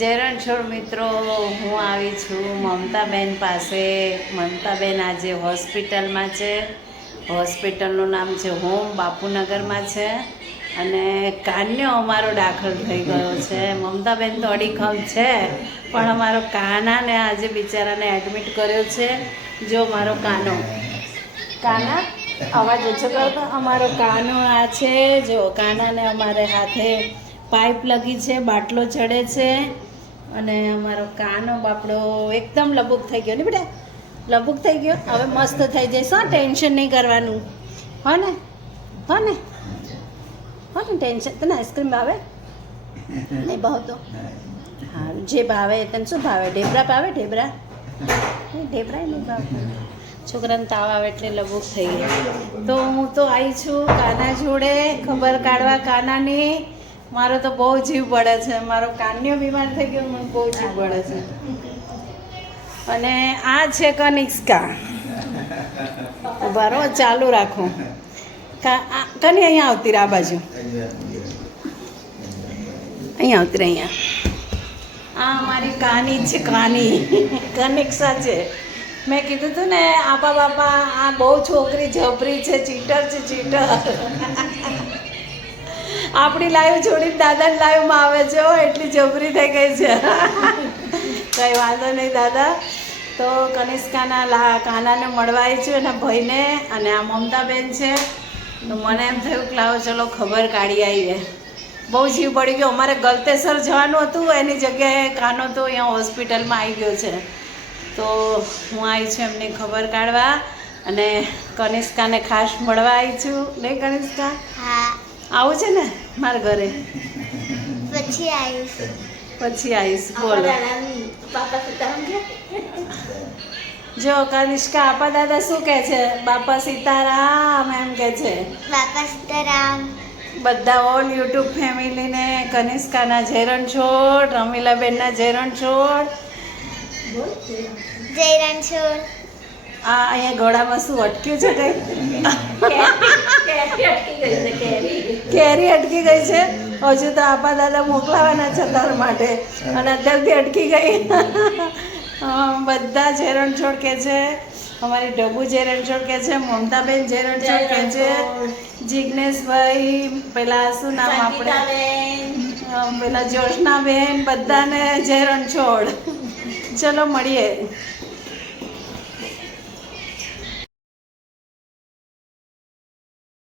જય રણછોડ મિત્રો, હું આવી છું મમતાબેન પાસે. મમતાબેન આજે હોસ્પિટલમાં છે. હોસ્પિટલનું નામ છે હોમ, બાપુનગરમાં છે. અને કાન્યો અમારો દાખલ થઈ ગયો છે. મમતાબેન તો અડીખમ છે, પણ અમારો કાનાને આજે બિચારાને એડમિટ કર્યો છે. જો મારો કાના અવાજ ઓછો કરતો. અમારો કાનો આ છે. જો કાનાને અમારે હાથે પાઇપ લગી છે, બાટલો ચડે છે. અને અમારો કાનો બાપડો એકદમ લબુક થઈ ગયો ને બેટા, લબુક થઈ ગયો. હવે મસ્ત થઈ જઈશ. હા, ટેન્શન નહીં કરવાનું. હો ને ટેન્શન. તને આઈસ્ક્રીમ ભાવે? નહીં ભાવતો? હા, જે ભાવે. તને શું ભાવે? ઢેબરા ભાવે? ઢેબરા નહીં ભાવતા. છોકરાને તાવ આવે એટલે લબુક થઈ ગયો. તો હું તો આવી છું કાના જોડે ખબર કાઢવા કાનાની. મારો તો બહુ જીવ પડે છે. મારો કાન્યો બીમાર થઈ ગયો, મને બહુ જીવ પડે છે. અને આ છે કનિષ્કા. ઉભા રહો, ચાલુ રાખો. કની અહીંયા આવતી રહે, આ બાજુ અહીંયા આવતી રહે. અહીંયા આ મારી કાની છે. કનિષ્કા છે. મેં કીધું હતું ને આપા બાપા આ બહુ છોકરી જબરી છે, ચીટર છે, ચીટર. આપણી લાઈવ છોડીને દાદાની લાઈવમાં આવે છે. એટલી જબરી થઈ ગઈ છે. કંઈ વાંધો નહીં દાદા. તો કનિષ્કાના કાનાને મળવા આવી છું, એના ભાઈને. અને આ મમતાબેન છે. તો મને એમ થયું કે લાવો ચલો ખબર કાઢી આવીએ. બહુ જીવ પડી ગયો. અમારે ગલતેસર જવાનું હતું, એની જગ્યાએ કાનો તો અહીંયા હોસ્પિટલમાં આવી ગયો છે. તો હું આવી છું એમની ખબર કાઢવા. અને કનિષ્કાને ખાસ મળવા આવી છું. નહીં કનિષ્કા? હા, આવું છે ને મારા ઘરે? પછી આવીશ. બોલો. જો કનિષ્કા, આપા દાદા શું કહે છે? બાપા સીતારામ એમ કહે છે. બાપા સીતારામ. બધા ઓલ યુટ્યુબ ફેમિલીને કનિષ્કાના જય રણછોડ, રમીલાબેનના જય રણછોડ. જય રણછોડ. આ અહીંયા ગળામાં શું અટક્યું છે? કેરી અટકી ગઈ છે. હજુ તો આપા દાદા મોકલાવાના છે તાર માટે, અને અત્યારથી અટકી ગઈ. બધા જય રણછોડ કહે છે. અમારી ડબ્બુ જય રણછોડ કહે છે. મમતાબેન જય રણછોડ કહે છે. જિજ્ઞેશભાઈ, પેલા શું નામ આપણે, પેલા જોશનાબેન, બધાને જય રણછોડ. ચલો મળીએ.